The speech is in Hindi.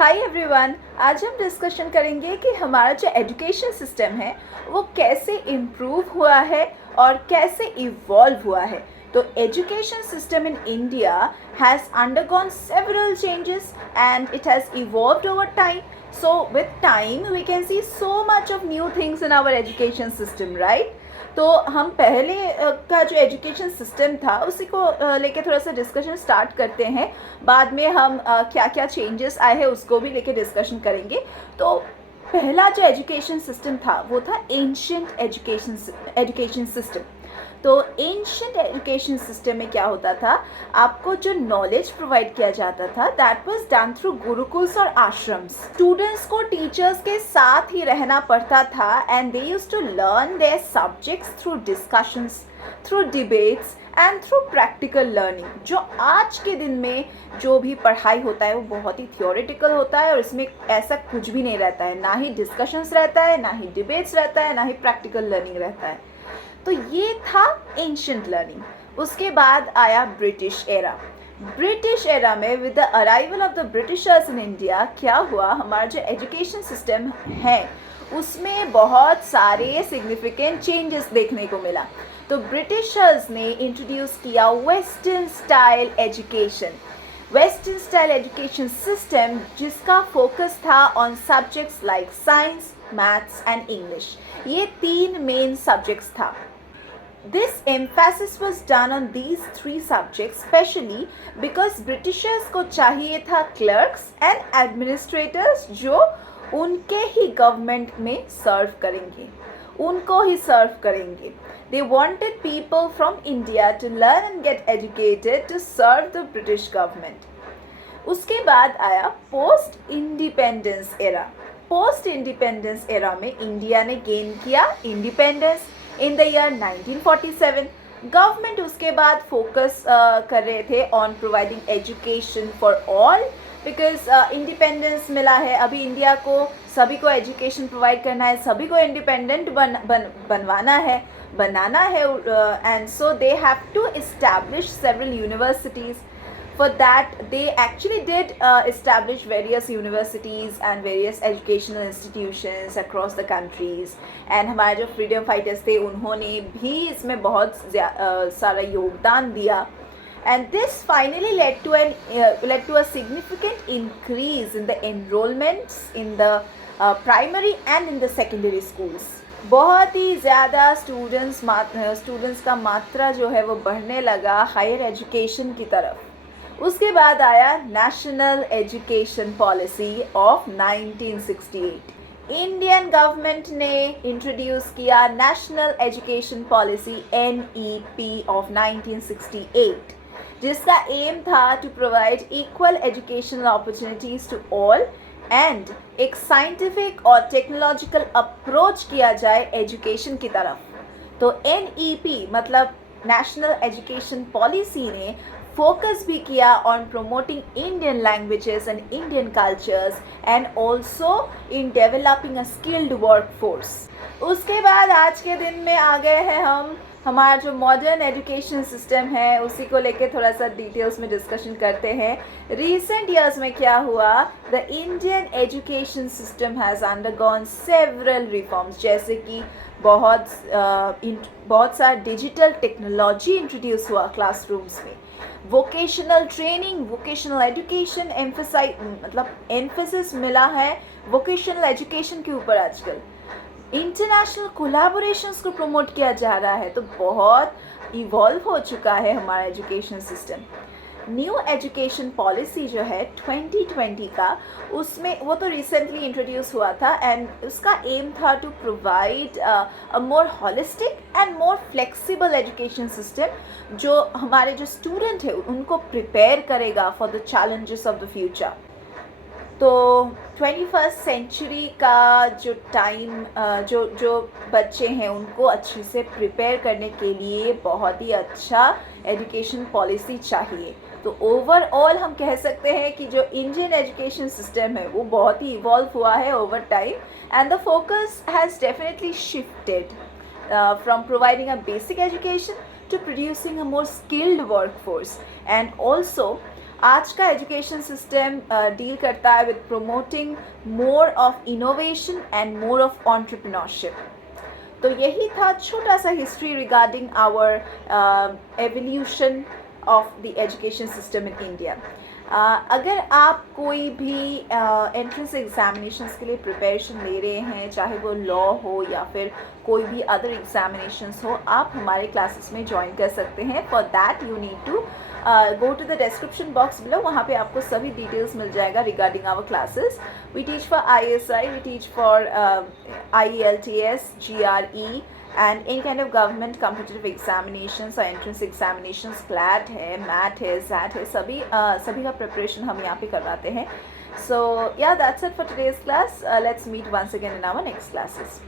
हाय एवरीवन, आज हम डिस्कशन करेंगे कि हमारा जो एजुकेशन सिस्टम है वो कैसे इम्प्रूव हुआ है और कैसे इवॉल्व हुआ है। तो education system in India has undergone several changes and it has evolved over time. So with time we can see so much of new things in our education system, right? तो हम पहले का जो एजुकेशन सिस्टम था उसी को लेके थोड़ा सा डिस्कशन स्टार्ट करते हैं. बाद में हम क्या क्या चेंजेस आए हैं उसको भी लेके डिस्कशन करेंगे. तो पहला जो एजुकेशन सिस्टम था वो था एंशिएंट एजुकेशन सिस्टम. तो एंशिएंट एजुकेशन सिस्टम में क्या होता था, आपको जो नॉलेज प्रोवाइड किया जाता था that was done through gurukuls और आश्रम्स. स्टूडेंट्स को टीचर्स के साथ ही रहना पड़ता था and they used to learn their subjects through discussions, through debates and through practical learning. जो आज के दिन में जो भी पढ़ाई होता है वो बहुत ही थियोरेटिकल होता है और इसमें ऐसा कुछ भी नहीं रहता है. ना ही डिस्कशंस रहता है, ना ही डिबेट्स रहता है, ना ही प्रैक्टिकल लर्निंग रहता है. तो ये था एंशिएंट लर्निंग. उसके बाद आया ब्रिटिश एरा. ब्रिटिश एरा में with the arrival of the Britishers in India क्या हुआ, हमारा जो एजुकेशन सिस्टम है उसमें बहुत सारे सिग्निफिकेंट चेंजेस देखने को मिला. तो ब्रिटिशर्स ने इंट्रोड्यूस किया western style education. Western style education system जिसका फोकस था on subjects like science, maths and English. ये तीन मेन सब्जेक्ट्स था. This emphasis was done on these three subjects specially because Britishers को चाहिए था clerks and administrators जो उनके ही गवर्नमेंट में सर्व करेंगे, उनको ही सर्व करेंगे. They wanted people from India to learn and get educated to serve the British government. उसके बाद आया post independence era. Post independence era में इंडिया ने गेन किया independence in the year 1947. Government उसके बाद फोकस कर रहे थे on providing education for all because independence मिला है. अभी इंडिया को सभी को एजुकेशन प्रोवाइड करना है, सभी को इंडिपेंडेंट बनाना है and so they have to establish several universities. For that, they actually did establish various universities and various educational institutions across the countries. And हमारे जो freedom fighters थे उन्होंने भी इसमें बहुत सारा योगदान दिया. And this finally led to a significant increase in the enrollments in the primary and in the secondary schools. बहुत ही ज़्यादा स्टूडेंट्स का मात्रा जो है वो बढ़ने लगा हायर एजुकेशन की तरफ. उसके बाद आया national education policy of 1968. Indian government ने इंट्रोड्यूस किया national education policy NEP of 1968 जिसका एम था to provide equal educational opportunities to all and एक साइंटिफिक और टेक्नोलॉजिकल अप्रोच किया जाए एजुकेशन की तरफ. तो NEP मतलब नेशनल एजुकेशन पॉलिसी ने फोकस भी किया on promoting Indian languages and Indian cultures and also in developing a skilled work force. उसके बाद आज के दिन में आ गए हैं हमारा जो मॉडर्न एजुकेशन सिस्टम है उसी को लेके थोड़ा सा डिटेल्स में डिस्कशन करते हैं. रिसेंट ईयर्स में क्या हुआ, the Indian education system has undergone several reforms. जैसे कि बहुत सारा डिजिटल टेक्नोलॉजी इंट्रोड्यूस हुआ क्लासरूम्स में. Vocational training, vocational education emphasis मिला है वोकेशनल एजुकेशन के ऊपर. आजकल इंटरनेशनल कोलैबोरेशंस को प्रमोट किया जा रहा है. तो बहुत इवॉल्व हो चुका है हमारा education system. New education policy जो है 2020 का, उसमें वो तो रिसेंटली इंट्रोड्यूस हुआ था एंड उसका एम था to provide a more holistic and more flexible education system जो हमारे जो स्टूडेंट है उनको प्रिपेयर करेगा for the challenges of the future. तो 21st सेंचुरी का जो टाइम जो बच्चे हैं उनको अच्छे से प्रिपेयर करने के लिए बहुत ही अच्छा एजुकेशन पॉलिसी चाहिए. तो ओवरऑल हम कह सकते हैं कि जो इंडियन एजुकेशन सिस्टम है वो बहुत ही इवॉल्व हुआ है over time and the focus has definitely shifted from providing a basic education to producing a more skilled workforce and also आज का एजुकेशन सिस्टम डील करता है with promoting more of innovation and more of entrepreneurship. तो यही था छोटा सा history regarding our evolution of the education system in India. अगर आप कोई भी एंट्रेंस एग्जामिनेशंस के लिए प्रिपरेशन ले रहे हैं, चाहे वो लॉ हो या फिर कोई भी अदर एग्जामिनेशंस हो, आप हमारे क्लासेस में ज्वाइन कर सकते हैं। For that you need to go to the description box below, वहाँ पे आपको सभी डिटेल्स मिल जाएगा regarding our classes. We teach for ISI, we teach for IELTS, GRE and any kind of government competitive examinations or entrance examinations, CLAT है, MAT है, SAT है, सभी का preparation हम यहाँ पे करवाते हैं। So yeah, that's it for today's class. Let's meet once again in our next classes.